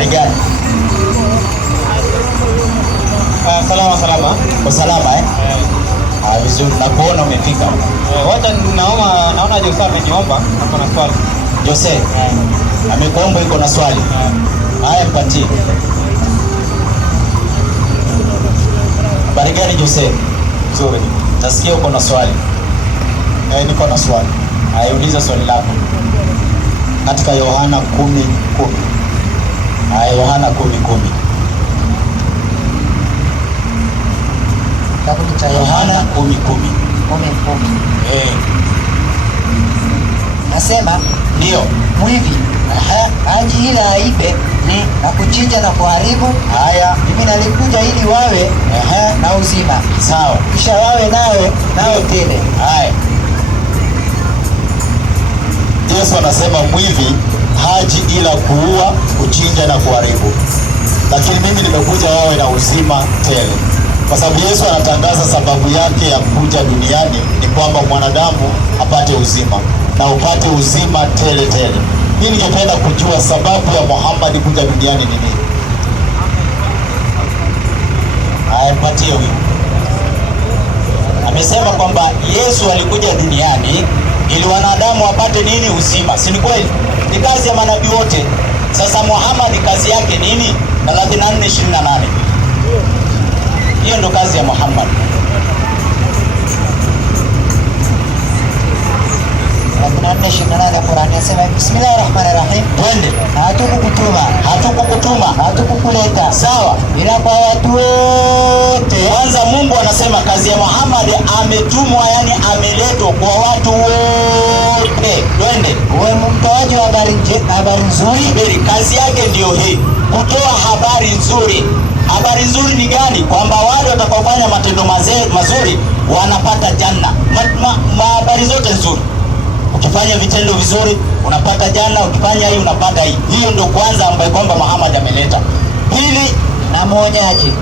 Habari gani? Salama. Kwa salama eh? Vizuri, nakuona umefika. Wacha naona Jose ameniomba hapo na swali. Jose? Amekuomba iko na swali. Haya, mpatie. Habari gani Jose? Nzuri. Nasikia uko na swali. Niko na swali. Haya, uliza swali lako. Katika Yohana 10:10. Haya, Yohana 10:10. Kitabu cha Yohana 10:10. Nasema ndio mwivi haji ili aibe na kuchinja na kuharibu. Haya, mimi nalikuja ili wawe na uzima. Sawa. Kisha wawe nao tele. Haya, Yesu anasema mwivi haji ila kuua, kuchinja na kuharibu, lakini mimi nimekuja wawe na uzima tele. Kwa sababu Yesu anatangaza sababu yake ya kuja duniani ni kwamba mwanadamu apate uzima na upate uzima tele tele. Mimi ningependa kujua sababu ya Muhammad kuja duniani ni nini? Haya, mpatie huyu. Amesema kwamba Yesu alikuja duniani ili wanadamu wapate nini? Uzima. Si ni kweli? Ni kazi ya manabii wote. Sasa Muhammad kazi yake nini? 34:28. Hiyo ndo kazi ya Muhammad. 34:28 Qur'ani inasema Bismillahirrahmanirrahim. Twende. Hatukukutuma, hatukukuleta. Sawa. Ila kwa watu wote. Kwanza Mungu anasema kazi ya Muhammad ametumwa, yani ameletwa kwa watu wote. Twende. Uwe mtoaji wa habari nzuri. Kazi yake ndio hii, kutoa habari nzuri. Habari nzuri ni gani? Kwamba wale watakaofanya matendo mazuri wanapata janna. Habari zote nzuri. Ukifanya vitendo vizuri unapata janna, ukifanya hii unapata hii. Hiyo ndio kwanza ambayo kwamba Muhammad ameleta. Pili, na mwonyaji.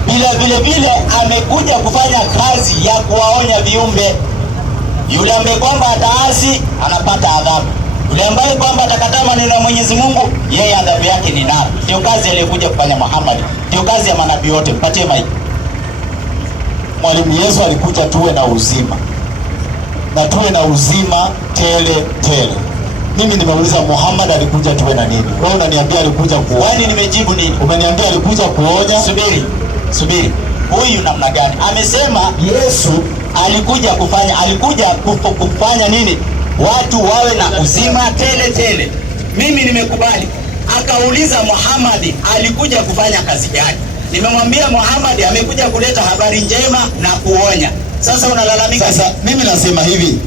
Vile amekuja kufanya kazi ya kuwaonya viumbe. Yule ambaye kwamba ataasi anapata adhabu. Yule ambaye kwamba atakataa maneno ya Mwenyezi Mungu, yeye adhabu yake ni nani? Ndio kazi aliyokuja kufanya Muhammad. Ndio kazi ya manabii wote. Mpatie maiki. Mwalimu, Yesu alikuja tuwe na uzima. Na tuwe na uzima tele tele. Mimi nimeuliza Muhammad alikuja tuwe na nini? Wewe unaniambia alikuja kuonya. Wewe nimejibu nini? Umeniambia alikuja kuonya. Subiri. Huyu namna gani? Amesema Yesu alikuja kufanya nini? Watu wawe na uzima tele tele. Mimi nimekubali. Akauliza Muhammad alikuja kufanya kazi gani? Nimemwambia Muhammad amekuja kuleta habari njema na kuonya. Sasa unalalamika. Sasa mimi nasema hivi,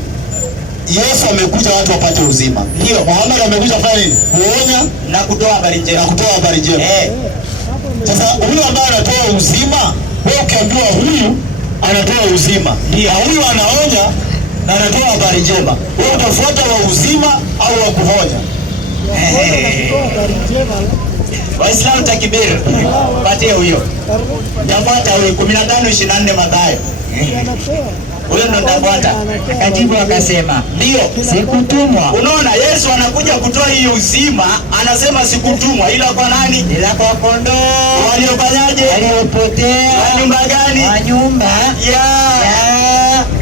Yesu amekuja watu wapate uzima. Ndio, Muhammad amekuja kufanya nini? Kuonya na kutoa habari njema. Sasa huyu ambaye anatoa uzima, wewe ukiambiwa huyu anatoa uzima, ndio huyu anaonya na anatoa habari njema, wewe utafuata wa uzima au wa kuonya? Waislamu takbir. Patie huyo. Tafuata huyo 15:24 Mathayo. Huyo ndo ndafuata. Akajibu akasema, ndio, sikutumwa. Unaona, Yesu anakuja kutoa hiyo uzima, anasema sikutumwa ila kwa nani? Ila kwa kondoo waliofanyaje? Waliopotea. Wa nyumba gani? Wa nyumba ya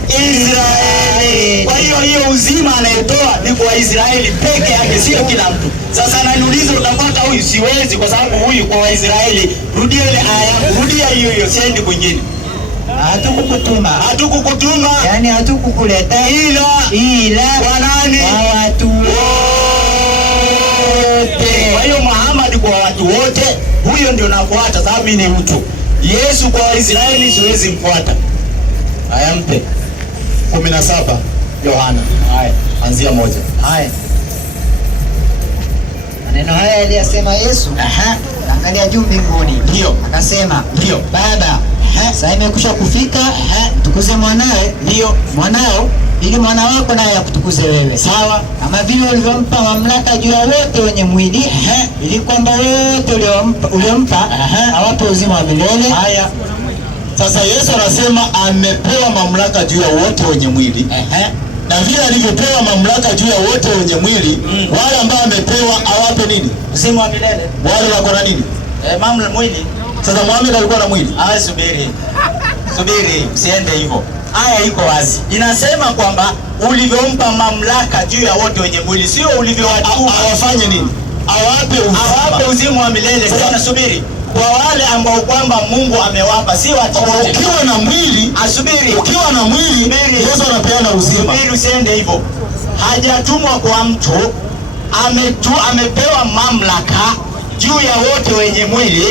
Israeli. Kwa hiyo uzima anayotoa ni kwa Israeli peke yake, sio kila mtu. Sasa ananiuliza utapata huyu? Siwezi, kwa sababu huyu kwa Waisraeli. Rudia ile aya, rudia hiyo, siendi kwingine. Hatukukutuma. Yani hatukukuleta ila kwa nani? Kwa watu wote. Kwa hiyo Muhammad kwa watu wote, huyo ndio nafuata sababu mimi ni mtu. Yesu kwa Waisraeli siwezi mfuata. Haya, mpe 17 Yohana. Haya, anzia 1. Haya. Maneno haya aliyasema Yesu. Angalia juu mbinguni. Ndio. Akasema, ndio, Baba, sasa imekwisha kufika, tukuze mwanawe, ndio mwanao, ili mwana wako naye akutukuze wewe. Sawa. Kama vile ulivyompa mamlaka juu ya wote wenye mwili, ili kwamba wote uliompa awape uzima wa milele. Haya. Sasa Yesu anasema amepewa mamlaka juu ya wote wenye mwili. Na vile alivyopewa mamlaka juu ya wote wenye mwili, wale ambao amepewa awape nini? Uzima wa milele. Wale wako na nini? Mamla mwili. Sasa Muhammad alikuwa na mwili? Subiri, usiende hivyo. Aya iko wazi. Inasema kwamba ulivyompa mamlaka juu ya wote wenye mwili, sio ulivyowatuma awafanye nini? Awape uzima wa milele. Sasa subiri. Kwa wale ambao kwamba Mungu amewapa, si watu wote. Ukiwa na mwili, ukiwa na mwili, Yesu anapeana uzima. Subiri, usiende hivyo. Hajatumwa kwa mtu, amepewa mamlaka juu ya wote wenye mwili.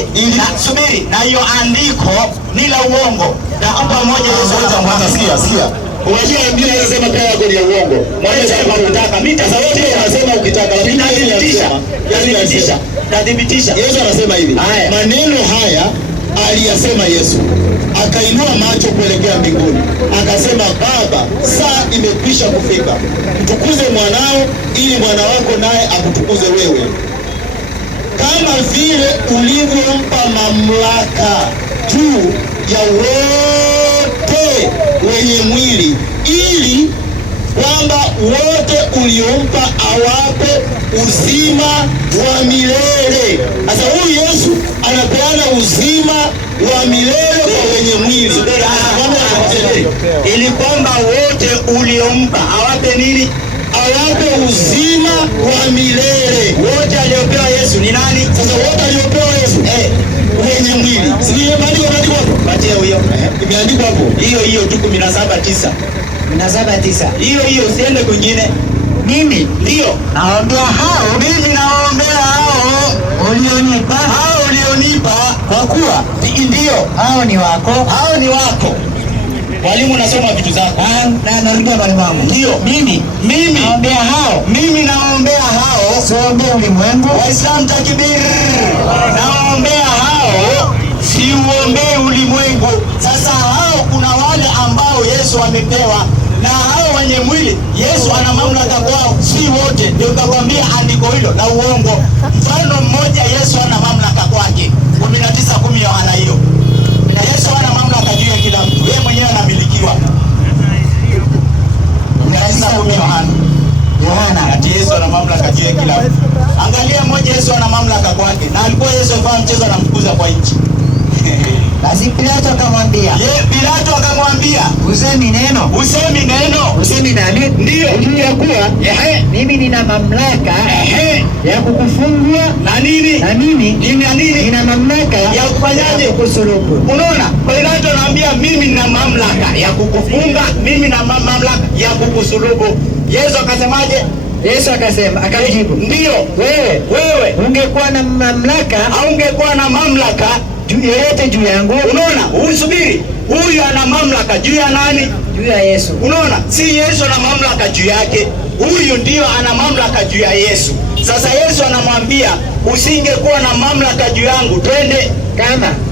Subiri, na hiyo andiko ni la uongo. Na hapa moja sikia. Unajua Biblia inasema pia yako ni ya uongo. Mmoja sema unataka, mimi tasawati anasema ukitaka, lakini nadhibitisha. Yesu anasema hivi. Maneno haya aliyasema Yesu. Akainua macho kuelekea mbinguni. Akasema, Baba, saa imekwisha kufika. Mtukuze mwanao ili mwana wako naye akutukuze wewe. Kama vile ulivyompa mamlaka juu ya wote wenye mwili, ili kwamba wote uliompa awape uzima wa milele. Sasa huyu Yesu anapeana uzima wa milele kwa wenye mwili. Ili kwamba wote uliompa awape nini? Awape uzima wa milele. Wote aliopewa Yesu ni nani? Sasa wote aliopewa Yesu wenye mwili. Sio imeandikwa hapo? Patia huyo. Imeandikwa hapo. Hiyo tu 17:9. 17:9. Hiyo usiende kwingine. Mimi ndio naombea hao, mimi naombea hao ulionipa, kwa kuwa ndio hao ni wako. Mwalimu, nasoma vitu zako. Narudia mwalimu wangu. Ndio. Mimi naombea hao. Siombea ulimwengu. Waislamu takbir. Naombea hao, si uombee ulimwengu. Sasa hao kuna wale ambao Yesu amepewa, na hao wenye mwili Yesu ana mamlaka kwao, si wote. Ndio nikakwambia andiko hilo la uongo. Mfano mmoja, Yesu ana mamlaka kwake. 19:10 Yohana hiyo. Yesu ana mamlaka juu ya kila mtu. Yeye mwenyewe anamilikiwa. 19:10 Yohana. Ati Yesu ana mamlaka juu ya kila mtu. Angalia mmoja, Yesu ana mamlaka kwake. Na alikuwa Yesu afanya mchezo, anamfukuza kwa nchi. Basi Pilato akamwambia. Pilato akamwambia, usemi neno. Usemi nani? Ndio. Juu ya kuwa mimi nina mamlaka ya kukufungua na nini? Na mimi nina mamlaka ya kufanyaje? Kukusulubu. Unaona? Pilato anaambia mimi nina mamlaka ya kukufunga, mimi nina mamlaka ya kukusulubu. Yesu akasemaje? Yesu akasema, akajibu, ndio. Wewe ungekuwa na mamlaka au ungekuwa na mamlaka yoyote juu yangu. Unaona? Usubiri. Huyu ana mamlaka juu ya nani? Juu ya Yesu. Unaona? Si Yesu ana mamlaka juu yake. Huyu ndio ana mamlaka juu ya Yesu. Sasa Yesu anamwambia, usingekuwa na mamlaka juu yangu, twende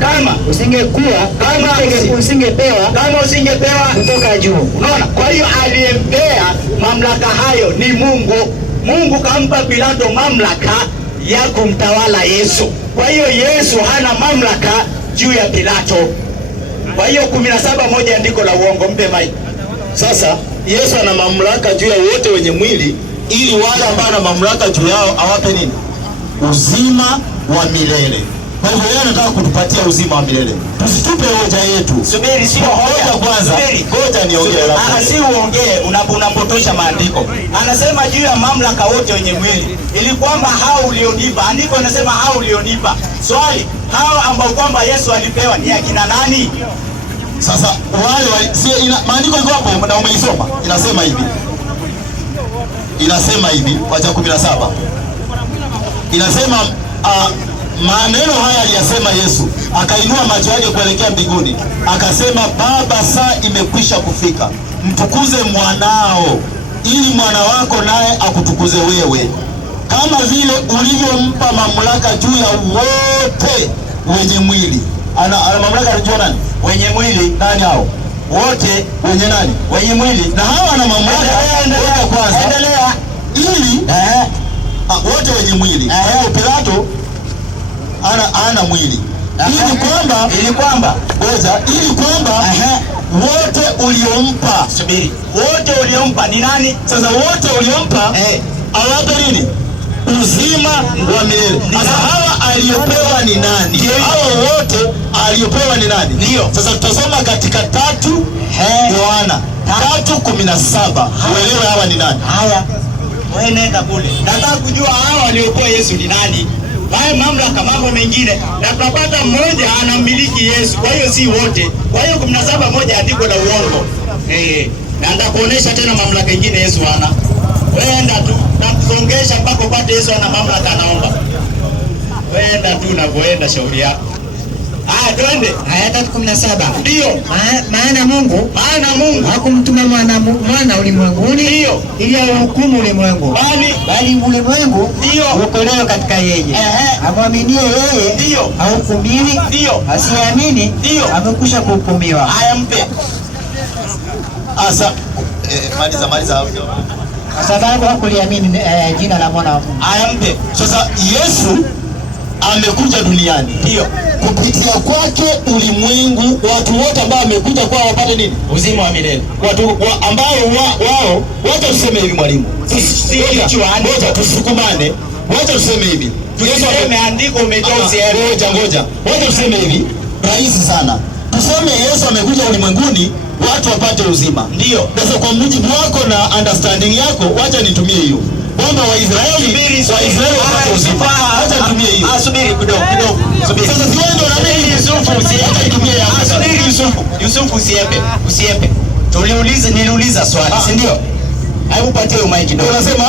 kama usingepewa kutoka juu. Unaona? Kwa hiyo aliyempea mamlaka hayo ni Mungu. Mungu kampa Pilato mamlaka ya kumtawala Yesu. Kwa hiyo Yesu hana mamlaka juu ya Pilato. Kwa hiyo 17:1 andiko la uongo, mpe mai. Sasa Yesu ana mamlaka juu ya wote wenye mwili, ili wale ambao ana mamlaka juu yao awape nini? Uzima wa milele. Kwa hivyo yeye anataka kutupatia uzima wa milele. Tusitupe hoja yetu. Subiri, sio hoja kwanza. Ngoja niongee. Si uongee, unapotosha maandiko. Anasema juu ya mamlaka wote wenye mwili, ili kwamba hao ulionipa. Andiko anasema hao ulionipa. Swali, hao ambao kwamba Yesu alipewa ni akina nani? Sasa maandiko iko hapo na umeisoma. Inasema hivi kwa 17. Inasema maneno haya aliyasema Yesu, akainua macho yake kuelekea mbinguni, akasema, Baba, saa imekwisha kufika. Mtukuze mwanao, ili mwana wako naye akutukuze wewe, kama vile ulivyompa mamlaka juu ya wote wenye mwili. Ana mamlaka juu ya nani? Wenye mwili. Nani hao? Wote wenye nani? Wenye mwili. Na hao ana mamlaka. Endelea. Ili wote wenye mwili. Pilato ana mwili. Ili kwamba wote uliompa. Subiri. Wote uliompa ni nani? Sasa wote uliompa awape nini? uzima wa milele. Sasa hawa aliopewa ni nani? Hawa wote aliopewa ni nani? Ndio. Sasa tutasoma katika 3 Yohana 3:17. Uelewe hawa ni nani. Haya, wewe nenda kule. Nataka kujua hawa waliopewa Yesu ni nani. Haya mamlaka, mambo mengine, na tunapata mmoja anamiliki Yesu. Kwa hiyo si wote. Kwa hiyo 17 moja andiko la uongo. Na nitakuonesha tena mamlaka nyingine Yesu ana. Wewe enda tu, nakusongesha mpaka upate Yesu ana mamlaka anaomba. Wewe enda tu unavyoenda, shauri yako. Haya, twende. Aya 3:17. Ndio. Maana Mungu hakumtuma mwana ulimwenguni ndio ili ahukumu ulimwengu, bali ulimwengu ndio uokolewe katika yeye. Amwaminie yeye ndio hahukumiwi, ndio asiamini ndio amekwisha kuhukumiwa. Haya, mpe. Asa maliza hapo. Kwa sababu hakuliamini jina la mwana wa Mungu. Haya, mpe. Sasa Yesu amekuja duniani, ndio kupitia kwake ulimwengu, watu wote ambao wamekuja kwao wapate nini? Uzima wa milele. Watu ambao wao, wacha tuseme hivi mwalimu, ngoja tusukumane, wacha tuseme hivi, tuseme andiko umetoa ngoja, wacha tuseme hivi rahisi sana, tuseme Yesu amekuja ulimwenguni watu wapate uzima. Ndio. Sasa kwa mujibu wako na understanding yako, wacha nitumie hiyo kwamba Waisraeli wapate uzima. Wacha nitumie hiyo. Subiri kidogo. Subiri. Sasa siendo na mimi Yusufu nitumie hapo. Subiri Yusufu usiyepe. Niliuliza swali, si ndio? Hebu patie mic kidogo. Unasema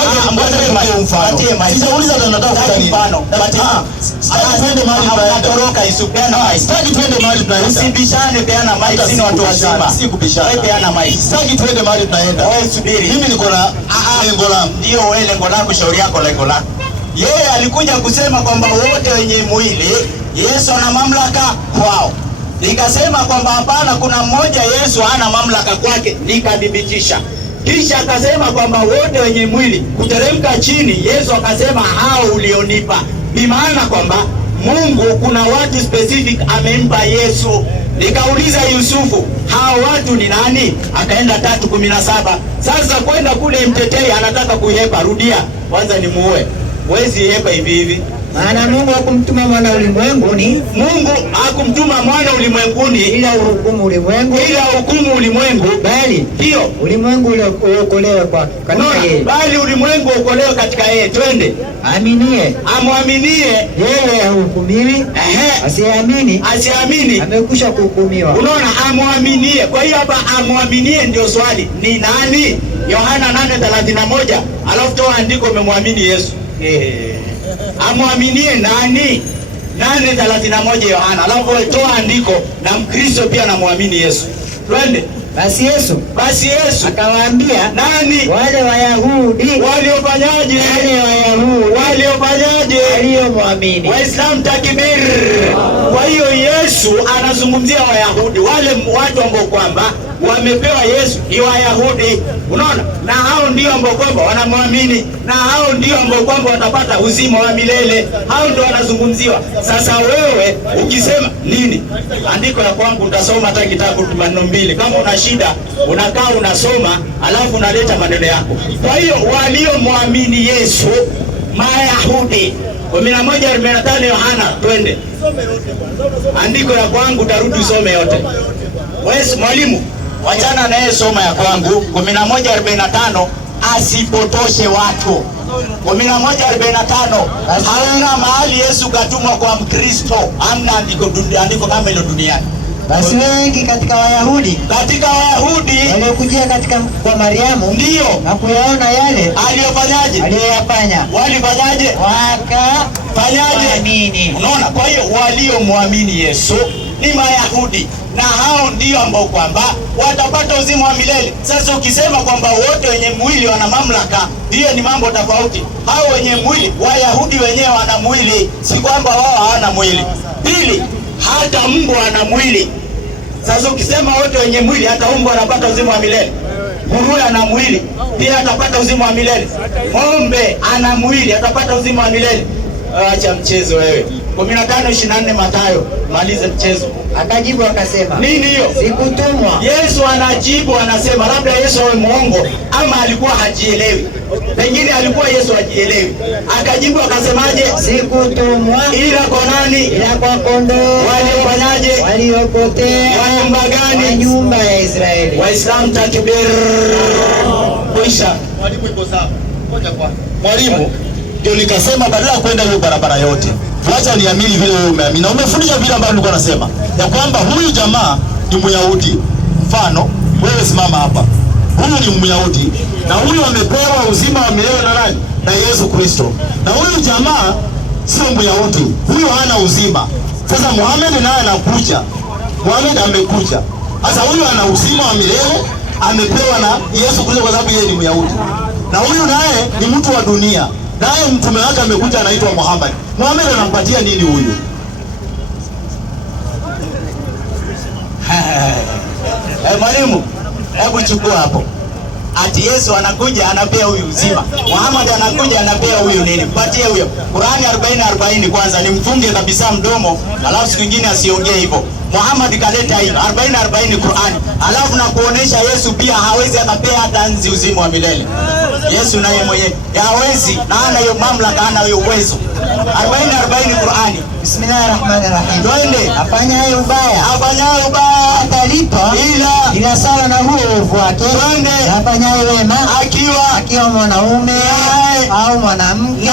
aje mfano. Sijauliza ndo nataka kufanya mfano. Twende mahali tunatoroka Yusufu. Sitaki twende mahali tunaenda. Usibishane, peana mic, sisi watu wazima. Si kubishana. Wewe peana mic. Sitaki twende mahali tunaenda. Wewe subiri. Mimi niko na lengo langu. Ndio, wewe lengo lako, shauri yako, lengo lako. Yeye alikuja kusema kwamba wote wenye mwili Yesu ana mamlaka kwao. Nikasema kwamba hapana, kuna mmoja Yesu hana mamlaka kwake, nikadhibitisha. Kisha akasema kwamba wote wenye mwili kuteremka chini, Yesu akasema hao ulionipa. Bimaana kwamba Mungu kuna watu specific amempa Yesu. Nikauliza Yusufu, hao watu ni nani? Akaenda 3:17. Sasa kwenda kule mtetei anataka kuhepa, rudia kwanza nimuue. Wezi hepa hivi. Maana Mungu hakumtuma mwana ulimwenguni, Mungu hakumtuma mwana ulimwenguni ila uhukumu ulimwengu, bali ndio ulimwengu uokolewe katika yeye. Bali ulimwengu uokolewe katika yeye. Twende. Amwaminie yeye hahukumiwi, asiamini amekwisha kuhukumiwa. Unaona, amwaminie. Kwa hiyo hapa amwaminie ndio swali. Ni nani? Yohana 8:31. Alafu toa andiko umemwamini Yesu. Amwaminie nani? 8:31 Yohana. Alafu toa andiko na Mkristo pia anamwamini Yesu. Twende. Basi Yesu akawaambia nani? Wale Wayahudi waliofanyaje? Waliomwamini. Waislamu takbir. Kwa hiyo Yesu anazungumzia Wayahudi, wale watu ambao kwamba wamepewa Yesu ni Wayahudi. Unaona? Na hao ndio ambao kwamba wanamwamini, na hao ndio ambao kwamba watapata uzima wa milele. Hao ndio wanazungumziwa. Sasa wewe ukisema nini? Andiko la kwangu utasoma hata kitabu maneno 2. Kama una shida unakaa unasoma, alafu unaleta maneno yako. Kwa hiyo waliomwamini Yesu Mayahudi. 11:45 Yohana, twende. Andiko la kwangu utarudi usome yote. Wewe mwalimu, wachana naye, soma ya kwangu 11:45, asipotoshe watu. 11:45 hauna mahali Yesu katumwa kwa Mkristo, hamna andiko kama hilo duniani. Basi wengi katika Wayahudi waliokujia kwa Mariamu ndio na kuyaona yale aliyoyafanya, walifanyaje? Wakafanyaje? Unaona, kwa hiyo waliomwamini Yesu ni Mayahudi, na hao ndio ambao kwamba watapata uzima wa milele. Sasa ukisema kwamba wote wenye mwili wana mamlaka, hiyo ni mambo tofauti. Hao wenye mwili, Wayahudi wenyewe wana mwili, si kwamba wao hawana mwili. Pili, hata mbwa ana mwili. Sasa ukisema wote wenye mwili, hata mbwa anapata uzima wa milele. Nguruwe ana mwili, pia atapata uzima wa milele. Ng'ombe ana mwili, atapata uzima wa milele. Acha mchezo wewe. 15:24 Mathayo, malize mchezo. Akajibu akasema, Nini hiyo? sikutumwa. Yesu anajibu anasema, labda Yesu awe muongo ama alikuwa hajielewi. Pengine alikuwa Yesu hajielewi. Akajibu akasemaje? Sikutumwa Ila kwa nani? ila kwa kondoo Waliofanyaje? waliopotea Wa nyumba gani? wa nyumba ya Israeli. Waislamu takbir. Kuisha. Mwalimu iko sawa. Ngoja kwa. Mwalimu, ndio nikasema badala ya kwenda hiyo barabara yote, wacha niamini vile wewe umeamini. Na umefundisha vile ambavyo nilikuwa nasema, ya kwamba huyu jamaa ni Myahudi. Mfano, wewe simama hapa. Huyu ni Myahudi na huyu amepewa uzima wa milele na nani? Na Yesu Kristo. Na huyu jamaa sio Myahudi. Huyu hana uzima. Sasa Muhammad naye anakuja. Muhammad amekuja. Sasa huyu ana uzima wa milele, amepewa na Yesu Kristo kwa sababu yeye ni Myahudi. Na huyu naye ni mtu wa dunia. Naye mtume wake amekuja anaitwa Muhammad. Muhammad anampatia nini huyu? Mwalimu, hebu chukua hapo. Ati Yesu anakuja anapea huyu uzima. Muhammad anakuja anapea huyu nini? Mpatie huyo. Qurani 40:40 kwanza nimfunge kabisa mdomo, alafu siku nyingine asiongee hivyo. Muhammad kaleta hii 40:40 Qurani. Alafu na kuonesha Yesu pia hawezi akapea hata nzi uzima wa milele. Yesu naye mwenyewe hawezi, na ana hiyo mamlaka, ana hiyo uwezo. 40:40 Qurani. Bismillahirrahmanirrahim. Twende. Afanyaye ubaya atalipa ila sawa na huo uovu wake. Twende. Afanyaye wema akiwa mwanaume au mwanamke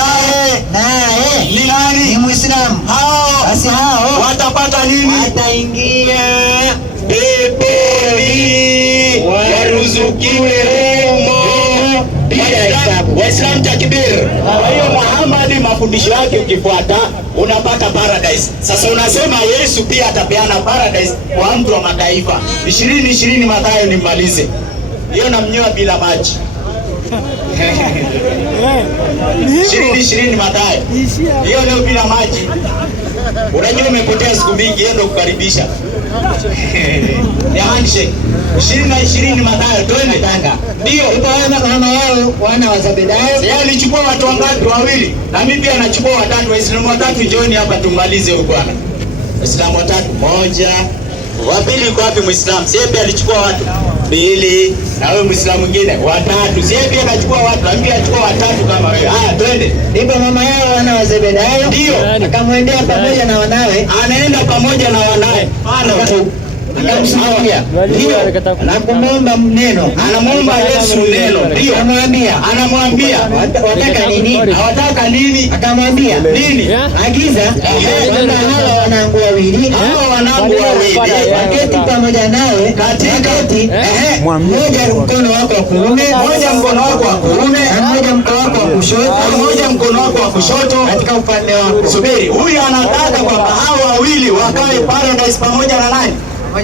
naye ni nani? ni Muislamu, basi hao watapata nini? wataingia peponi, waruzukiwe humo bila hesabu. Waislamu takbir. Kwa hiyo Muhammad mafundisho yake ukifuata unapata paradise. Sasa unasema Yesu pia atapeana paradise kwa mtu wa mataifa. 20:20 Mathayo, nimalize hiyo. Namnyoa bila maji. 20:20 Mathayo, hiyo leo bila maji. Unajua umepotea siku mingi, yeye ndo kukaribisha. Ya handshake. 20:20 Mathayo, twende Tanga. Ndio. Mama yao wana wa Zebedayo. Yeye alichukua watu wangapi? Wawili. Na mimi pia nachukua watatu. Waislamu watatu, njoni hapa tumalize huko bwana. Waislamu watatu, moja. Wa pili yuko wapi Muislamu? Yeye pia alichukua watu. Mbili. Na wewe Muislamu mwingine watatu. Yeye pia akachukua watu. Na mimi achukua watatu kama wewe. Haya, twende. Ndipo mama yao wana wa Zebedayo. Ndio. Akamwendea pamoja na wanawe. Anaenda pamoja na wanawe. Akamsikia na kumwomba neno, anamwomba Yesu neno. Ndio. Anamwambia wataka nini? Hawataka nini? Akamwambia nini? Agiza kwamba hawa wanangu wawili waketi pamoja nawe katikati, mmoja mkono wako wa kuume, mmoja mkono wako wa kuume, na mmoja mkono wako wa kushoto, mmoja mkono wako wa kushoto katika ufalme wako. Subiri, huyu anataka kwamba hao wawili wakae paradise pamoja na nani?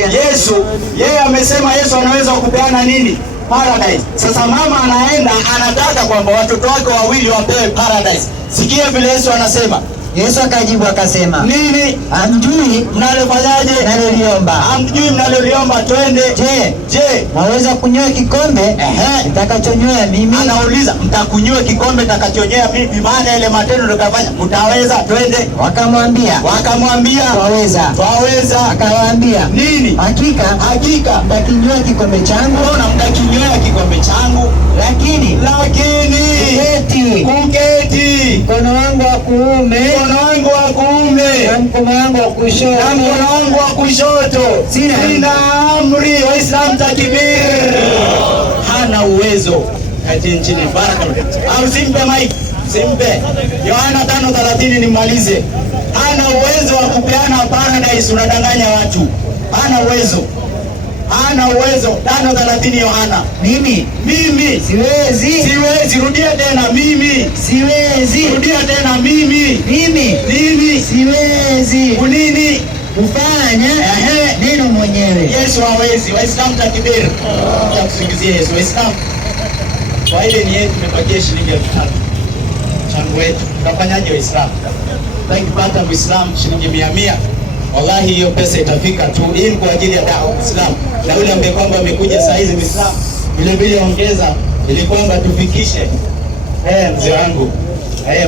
Yesu. Yeye amesema Yesu anaweza kupeana nini? Paradise. Sasa mama anaenda anataka kwamba watoto wake wawili wapewe paradise. Sikia vile Yesu anasema. Yesu akajibu akasema, nini? Hamjui mnalofanyaje? Mnaloliomba. Hamjui mnaloliomba. Twende. Je, naweza kunywa kikombe nitakachonywea mimi? Anauliza, mtakunywa kikombe nitakachonywea mimi? Maana ile matendo tukafanya, mtaweza? Twende. Wakamwambia twaweza. Akawaambia, nini? Hakika mtakinywa kikombe changu. Mbona mtakinywa kikombe changu? Lakini kuketi mkono wangu wa kuume na mkono wangu wa kushoto sina amri. Waislamu takbir. Hana uwezo kati nchini. Baraka. Au simpe mic, simpe. Yohana 5:30 nimalize. Hana uwezo wa kupeana paradise. Unadanganya watu. Hana uwezo. 5:30 Yohana. Mimi siwezi. Rudia tena, mimi siwezi. Rudia tena, mimi siwezi. Kunini? Kufanya neno mwenyewe. Yesu hawezi. Waislamu takbir. Kusingizia Yesu. Waislamu kwa ile ni yetu, tumepatia shilingi 5,000 changu wetu. Tutafanyaje Waislamu? Tukipata Muislamu shilingi 100, wallahi hiyo pesa itafika tu. Hii kwa ajili ya dawa Uislamu. Na yule ambaye kwamba amekuja saa hizi Muislamu vile vile ongeza, ili kwamba tufikishe mzee wangu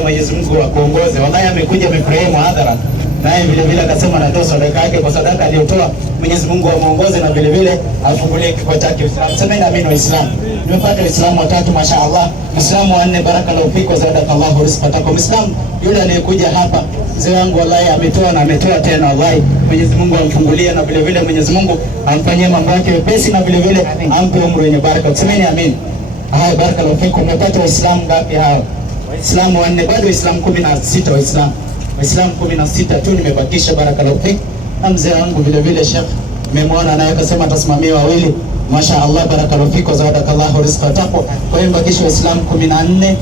Mwenyezi Mungu akuongoze. Wallahi amekuja amefurahia muhadhara. Naye vile vile akasema anatoa sadaka yake kwa sadaka aliyotoa. Mwenyezi Mungu amuongoze na vile vile afungulie kifua chake Uislamu. Semeni amin Waislamu. Nimepata Waislamu watatu mashaallah. Muislamu wa nne barakallahu fiko zadakallahu rizqatakum. Muislamu yule aliyekuja hapa mzee wangu wallahi ametoa na ametoa tena wallahi. Mwenyezi Mungu amfungulie na vile vile Mwenyezi Mungu amfanyie mambo yake mepesi na vile vile ampe umri wenye baraka. Semeni amin. Haya barakallahu fiko. Nimepata Waislamu ngapi hao? Waislamu wanne, bado Waislamu 16 Waislamu. Waislamu 16 tu nimebakisha barakallahu fik. Na mzee wangu vile vile Sheikh nimemwona naye akasema atasimamia wawili. Masha Allah barakallahu fik wa zadakallahu rizqatakum. Kwa hiyo mbakisha Waislamu 14.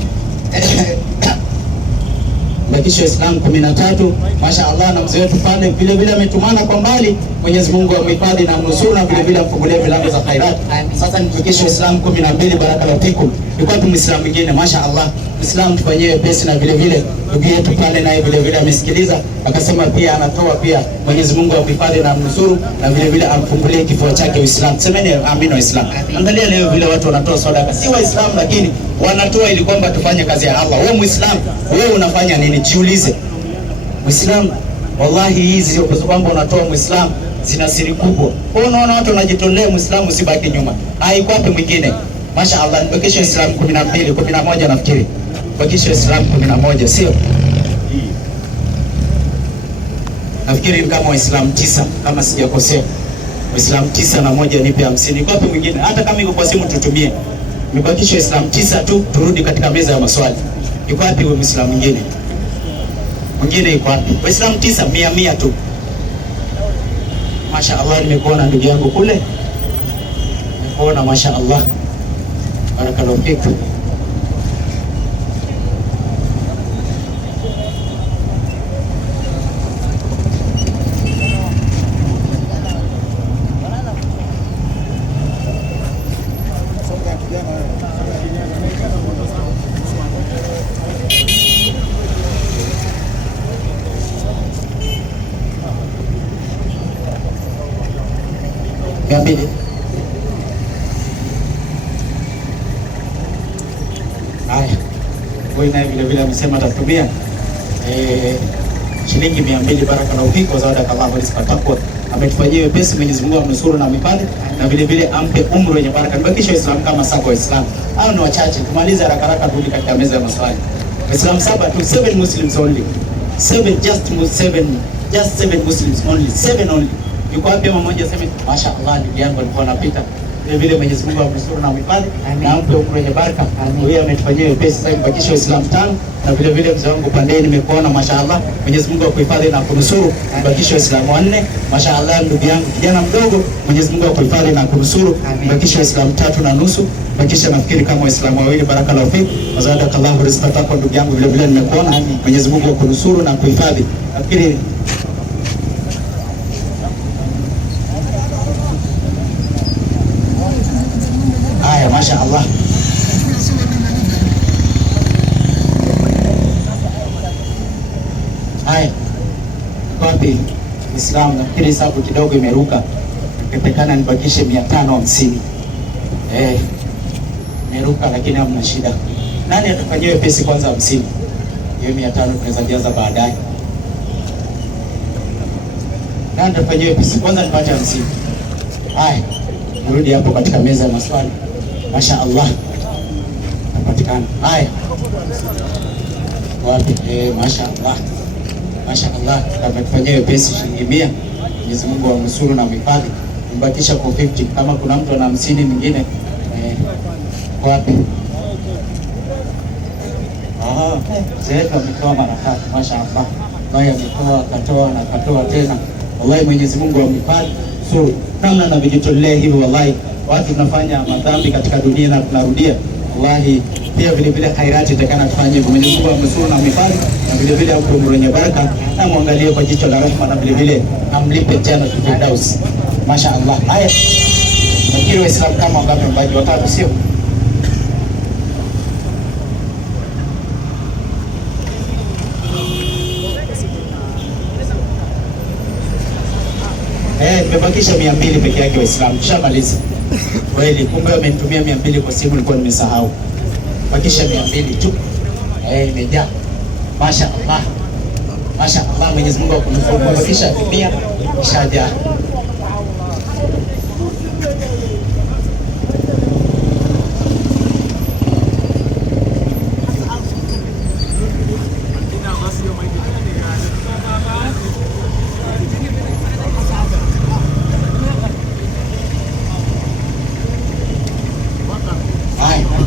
Mbakisha Waislamu 13. Masha Allah na mzee wetu pale vile vile ametumana kwa mbali. Mwenyezi Mungu amhifadhi na mnusuru na vile vile amfungulie milango za khairat. Sasa nibakisha Waislamu 12 barakallahu fikum. Yuko tu Muislamu mwingine Masha Allah. Muislamu tufanyie pesi na vile vile ndugu yetu pale naye vile vile amesikiliza akasema pia anatoa pia. Mwenyezi Mungu amhifadhi na mnusuru na vile vile amfungulie kifua chake Uislamu. Semeni amina Waislamu. Angalia leo vile watu wanatoa sadaka. Si Waislamu lakini wanatoa ili kwamba tufanye kazi ya Allah. Wewe Muislamu, wewe unafanya nini? Jiulize. Muislamu, wallahi hizi sio kwa sababu unatoa Muislamu zina siri kubwa. Wewe unaona watu wanajitolea Muislamu usibaki nyuma. Haiko wapi mwingine? Masha Allah nibakisha Waislamu 12, 11 nafikiri. Bakisha Waislamu 11 sio? Nafikiri kama Waislamu 9 kama sijakosea. Waislamu 9 na moja nipe 50. Kwa wapi mwingine? Hata kama iko kwa simu tutumie. Nimebakisha Waislamu 9 tu turudi katika meza ya maswali. Yuko wapi wewe Muislamu mwingine? Mwingine yuko wapi? Waislamu 9 100 tu. Masha Allah nimekuona ndugu yangu kule. Nimekuona masha Allah. Barakallahu fik. Ngapi? Haya. Wewe naye vile vile amesema atatumia shilingi 200 barakallahu fik wa zadakallahu rizqatakum. Ametufanyia wepesi Mwenyezi Mungu amnusuru na amepande na vile vile ampe umri wenye baraka. Nibakisha Waislamu kama 7 Waislamu. Hao ni wachache. Tumalize haraka haraka turudi katika meza ya maswali. Waislamu 7 tu, 7 Muslims only. 7 7 Muslims only. 7 only. Yuko wapi mmoja sema Masha Allah ndugu yangu alikuwa anapita. Vile vile Mwenyezi Mungu amnusuru na amhifadhi na ampe umri wenye baraka. Wewe ametufanyia wepesi sasa mbakisha Waislamu 5 na vile vile mzee wangu pandeni nimekuona Masha Allah. Mwenyezi Mungu akuhifadhi na kunusuru. Mbakisha Waislamu 4. Masha Allah ndugu yangu kijana mdogo Mwenyezi Mungu akuhifadhi na kunusuru. Mbakisha Waislamu 3 na nusu. Mbakisha nafikiri kama Waislamu wawili barakallahu fik. Wazadakallahu rizqatakum ndugu yangu vile vile nimekuona. Mwenyezi Mungu akunusuru na kuhifadhi. Nafikiri Masha Allah. Haya. Wapi Islam nafikiri hesabu kidogo imeruka. Ingepekana nibakishe 550. Imeruka lakini hamna shida. Nani atafanyia pesa kwanza 50? Hiyo 500 tunaweza jaza baadaye. Nani atafanyia pesa kwanza nipate 50? Haya. Nirudi hapo katika meza ya maswali. Masha Allah. Napatikana. Haya. Wapi? Masha Allah. Masha Allah. Tumetufanyia pesa shilingi 100. Mwenyezi Mungu amnusuru na amhifadhi. Mbakisha kwa 50. Kama kuna mtu ana 50 mwingine wapi? Zetu ametoa mara 3. Masha Allah. Baya ametoa, katoa na katoa tena. Wallahi Mwenyezi Mungu amhifadhi. So, namna navyojitolea hivi wallahi watu tunafanya madhambi katika dunia na tunarudia. Wallahi pia vile vile khairati itakana tufanye hivyo. Mwenyezi Mungu amnusuru na amhifadhi na vile vile ampe umri wenye baraka na muangalie kwa jicho la rehema na vile vile amlipe tena Firdaus. Masha Allah. Haya. Nafikiri Waislamu kama wangapi mbaki watatu sio? Nimebakisha 200 peke yake Waislamu. Tushamaliza. Kweli kumbe wamenitumia 200 kwa simu nilikuwa nimesahau. Bakisha 200 tu. Imejaa. Mashaallah. Mashaallah, Mwenyezi Mungu akunufaishe. Kisha pia kisha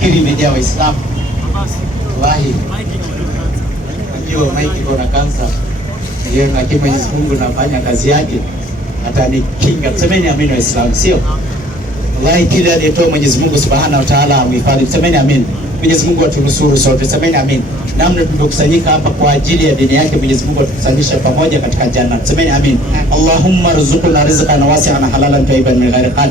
fikiri imejaa Waislamu. Wallahi. Ndio maiki ina kansa. Ndio lakini Mwenyezi Mungu anafanya kazi yake. Atanikinga. Semeni amini Waislamu, sio? Wallahi kila aliyetoa Mwenyezi Mungu Subhanahu wa Ta'ala amhifadhi. Semeni amini. Mwenyezi Mungu atunusuru sote. Semeni amini. Namna tumekusanyika hapa kwa ajili ya dini yake, Mwenyezi Mungu atukusanyishe pamoja katika janna. Semeni amin. Allahumma rzuqna rizqan wasi'an halalan tayyiban min ghairi qad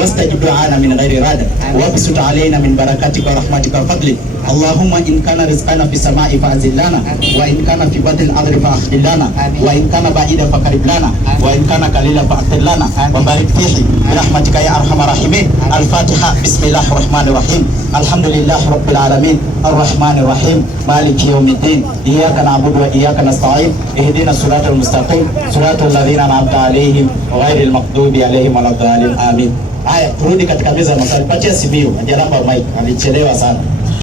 wastajib du'ana min ghairi rad wabsut alayna min barakatika wa rahmatika wa fadlik. Allahumma in kana rizqana fi samai fa'zil lana wa in kana fi batil ardi fa'khil lana wa in kana ba'ida faqrib lana wa in kana qalila fa'til lana wa barik fihi bi rahmatika ya arhamar rahimin. Al-Fatiha. Bismillahir rahmanir rahim. Alhamdulillahi rabbil alamin arrahmanir rahim maliki yawmiddin iyyaka na'budu wa iyyaka nasta'in ihdinas siratal mustaqim siratal ladzina an'amta alaihim ghairil maghdubi alaihim waladdallin amin. Haya, turudi katika meza ya maswali. Patia Simiyu ajaramba mic, alichelewa sana.